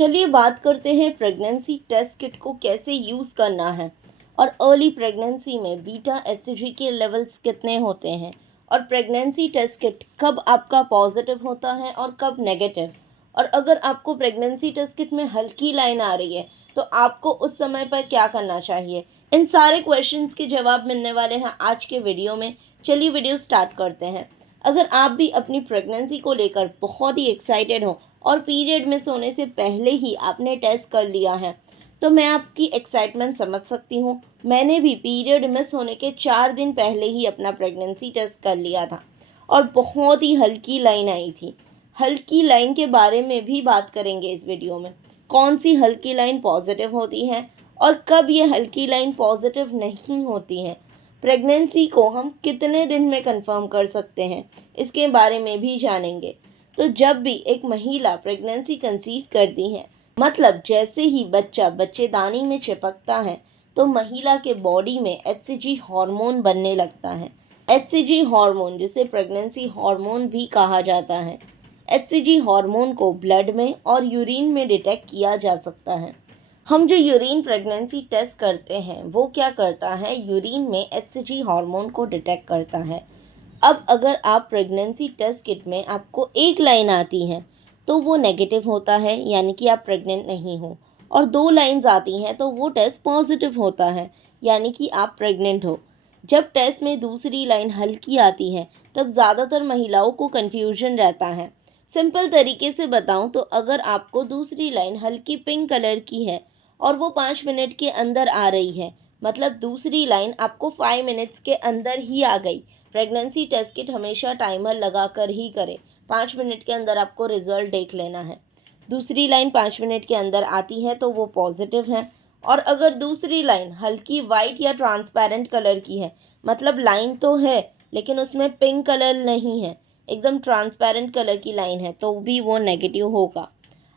चलिए बात करते हैं प्रेगनेंसी टेस्ट किट को कैसे यूज़ करना है और अर्ली प्रेगनेंसी में बीटा एचसीजी के लेवल्स कितने होते हैं और प्रेगनेंसी टेस्ट किट कब आपका पॉजिटिव होता है और कब नेगेटिव। और अगर आपको प्रेगनेंसी टेस्ट किट में हल्की लाइन आ रही है तो आपको उस समय पर क्या करना चाहिए, इन सारे क्वेश्चंस के जवाब मिलने वाले हैं आज के वीडियो में। चलिए वीडियो स्टार्ट करते हैं। अगर आप भी अपनी प्रेगनेंसी को लेकर बहुत ही एक्साइटेड हो और पीरियड मिस होने से पहले ही आपने टेस्ट कर लिया है तो मैं आपकी एक्साइटमेंट समझ सकती हूँ। मैंने भी पीरियड मिस होने के 4 दिन पहले ही अपना प्रेगनेंसी टेस्ट कर लिया था और बहुत ही हल्की लाइन आई थी। हल्की लाइन के बारे में भी बात करेंगे इस वीडियो में, कौन सी हल्की लाइन पॉजिटिव होती है और कब ये हल्की लाइन पॉजिटिव नहीं होती है। प्रेगनेंसी को हम कितने दिन में कंफर्म कर सकते हैं इसके बारे में भी जानेंगे। तो जब भी एक महिला प्रेगनेंसी कंसीव करती है, मतलब जैसे ही बच्चा बच्चेदानी में चिपकता है तो महिला के बॉडी में एचसीजी हार्मोन बनने लगता है। एचसीजी हार्मोन, जिसे प्रेगनेंसी हार्मोन भी कहा जाता है, एचसीजी हार्मोन को ब्लड में और यूरिन में डिटेक्ट किया जा सकता है। हम जो यूरिन प्रेगनेंसी टेस्ट करते हैं वो क्या करता है, यूरिन में एचसीजी हार्मोन को डिटेक्ट करता है। अब अगर आप प्रेगनेंसी टेस्ट किट में आपको एक लाइन आती है तो वो नेगेटिव होता है, यानी कि आप प्रेग्नेंट नहीं हो, और 2 लाइंस आती हैं तो वो टेस्ट पॉजिटिव होता है, यानी कि आप प्रेग्नेंट हो। जब टेस्ट में दूसरी लाइन हल्की आती है तब ज़्यादातर महिलाओं को कन्फ्यूजन रहता है। सिंपल तरीके से बताऊं तो अगर आपको दूसरी लाइन हल्की पिंक कलर की है और वो 5 मिनट के अंदर आ रही है, मतलब दूसरी लाइन आपको 5 मिनट्स के अंदर ही आ गई। प्रेगनेंसी टेस्ट किट हमेशा टाइमर लगा कर ही करें, 5 मिनट के अंदर आपको रिजल्ट देख लेना है। दूसरी लाइन 5 मिनट के अंदर आती है तो वो पॉजिटिव है। और अगर दूसरी लाइन हल्की वाइट या ट्रांसपेरेंट कलर की है, मतलब लाइन तो है लेकिन उसमें पिंक कलर नहीं है, एकदम ट्रांसपेरेंट कलर की लाइन है, तो भी वो नेगेटिव होगा।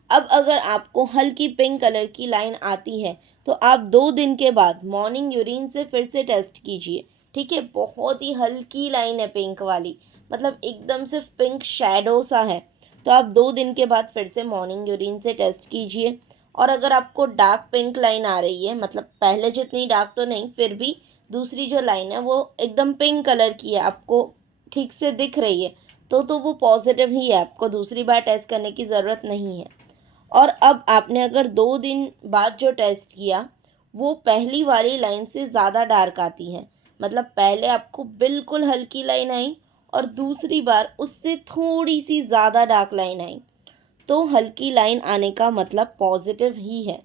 अब अगर आपको हल्की पिंक कलर की लाइन आती है तो आप 2 दिन के बाद मॉर्निंग यूरिन से फिर से टेस्ट कीजिए। ठीक है, बहुत ही हल्की लाइन है पिंक वाली, मतलब एकदम सिर्फ पिंक शैडो सा है, तो आप 2 दिन के बाद फिर से मॉर्निंग यूरिन से टेस्ट कीजिए। और अगर आपको डार्क पिंक लाइन आ रही है, मतलब पहले जितनी डार्क तो नहीं, फिर भी दूसरी जो लाइन है वो एकदम पिंक कलर की है, आपको ठीक से दिख रही है, तो वो पॉजिटिव ही है, आपको दूसरी बार टेस्ट करने की ज़रूरत नहीं है। और अब आपने अगर 2 दिन बाद जो टेस्ट किया वो पहली वाली लाइन से ज़्यादा डार्क आती है, मतलब पहले आपको बिल्कुल हल्की लाइन आई और दूसरी बार उससे थोड़ी सी ज़्यादा डार्क लाइन आई, तो हल्की लाइन आने का मतलब पॉजिटिव ही है।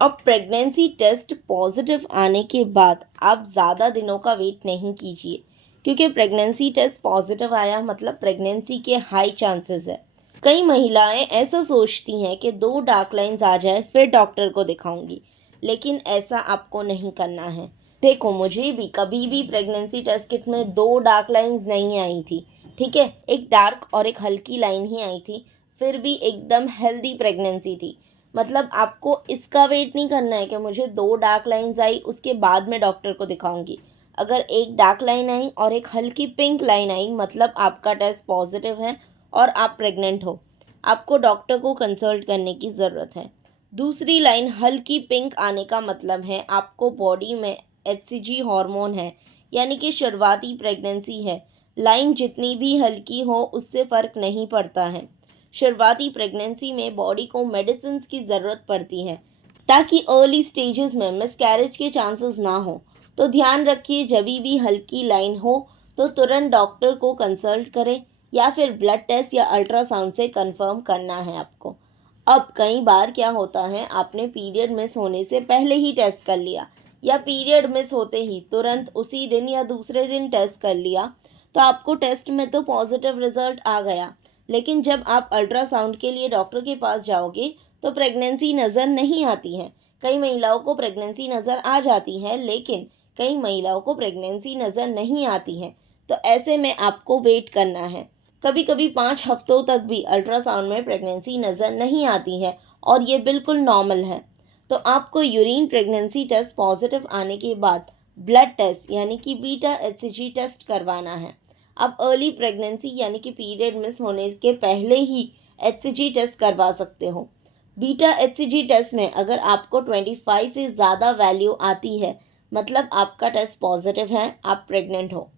अब प्रेगनेंसी टेस्ट पॉजिटिव आने के बाद आप ज़्यादा दिनों का वेट नहीं कीजिए, क्योंकि प्रेगनेंसी टेस्ट पॉजिटिव आया मतलब प्रेगनेंसी के हाई चांसेस है। कई महिलाएं ऐसा सोचती हैं कि 2 डार्क लाइंस आ जाए फिर डॉक्टर को दिखाऊंगी, लेकिन ऐसा आपको नहीं करना है। देखो, मुझे भी कभी भी प्रेगनेंसी टेस्ट किट में 2 डार्क लाइंस नहीं आई थी। ठीक है, एक डार्क और एक हल्की लाइन ही आई थी, फिर भी एकदम हेल्दी प्रेगनेंसी थी। मतलब आपको इसका वेट नहीं करना है कि मुझे 2 डार्क लाइंस आई उसके बाद मैं डॉक्टर को दिखाऊंगी। अगर एक डार्क लाइन आई और एक हल्की पिंक लाइन आई, मतलब आपका टेस्ट पॉजिटिव है और आप प्रेग्नेंट हो, आपको डॉक्टर को कंसल्ट करने की ज़रूरत है। दूसरी लाइन हल्की पिंक आने का मतलब है आपको बॉडी में एचसीजी हार्मोन है, यानी कि शुरुआती प्रेगनेंसी है। लाइन जितनी भी हल्की हो उससे फ़र्क नहीं पड़ता है। शुरुआती प्रेगनेंसी में बॉडी को मेडिसिन की ज़रूरत पड़ती है ताकि अर्ली स्टेजेस में मिसकैरेज के चांसेस ना हो। तो ध्यान रखिए, जब भी हल्की लाइन हो तो तुरंत डॉक्टर को कंसल्ट करें या फिर ब्लड टेस्ट या अल्ट्रासाउंड से कंफर्म करना है आपको। अब कई बार क्या होता है, आपने पीरियड मिस होने से पहले ही टेस्ट कर लिया या पीरियड मिस होते ही तुरंत उसी दिन या दूसरे दिन टेस्ट कर लिया, तो आपको टेस्ट में तो पॉजिटिव रिजल्ट आ गया, लेकिन जब आप अल्ट्रासाउंड के लिए डॉक्टर के पास जाओगे तो प्रेगनेंसी नज़र नहीं आती है। कई महिलाओं को प्रेगनेंसी नज़र आ जाती है लेकिन कई महिलाओं को प्रेगनेंसी नज़र नहीं आती है, तो ऐसे में आपको वेट करना है। कभी कभी 5 हफ्तों तक भी अल्ट्रासाउंड में प्रेगनेंसी नज़र नहीं आती है और ये बिल्कुल नॉर्मल है। तो आपको यूरिन प्रेगनेंसी टेस्ट पॉजिटिव आने के बाद ब्लड टेस्ट यानी कि बीटा एचसीजी टेस्ट करवाना है। आप अर्ली प्रेगनेंसी यानी कि पीरियड मिस होने के पहले ही एचसीजी टेस्ट करवा सकते हो। बीटा HCG टेस्ट में अगर आपको 25 से ज़्यादा वैल्यू आती है मतलब आपका टेस्ट पॉजिटिव है, आप प्रेग्नेंट हो।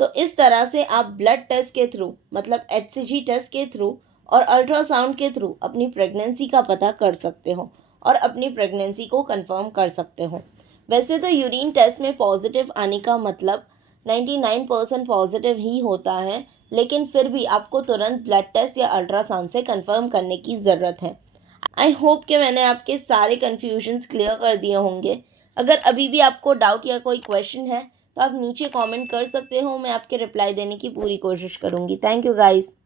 तो इस तरह से आप ब्लड टेस्ट के थ्रू मतलब HCG टेस्ट के थ्रू और अल्ट्रासाउंड के थ्रू अपनी प्रेगनेंसी का पता कर सकते हो और अपनी प्रेगनेंसी को कंफर्म कर सकते हो। वैसे तो यूरिन टेस्ट में पॉजिटिव आने का मतलब 99% पॉजिटिव ही होता है, लेकिन फिर भी आपको तुरंत ब्लड टेस्ट या अल्ट्रासाउंड से कंफर्म करने की ज़रूरत है। आई होप कि मैंने आपके सारे कन्फ्यूजन्स क्लियर कर दिए होंगे। अगर अभी भी आपको डाउट या कोई क्वेश्चन है तो आप नीचे कमेंट कर सकते हो, मैं आपके रिप्लाई देने की पूरी कोशिश करूँगी। Thank you guys.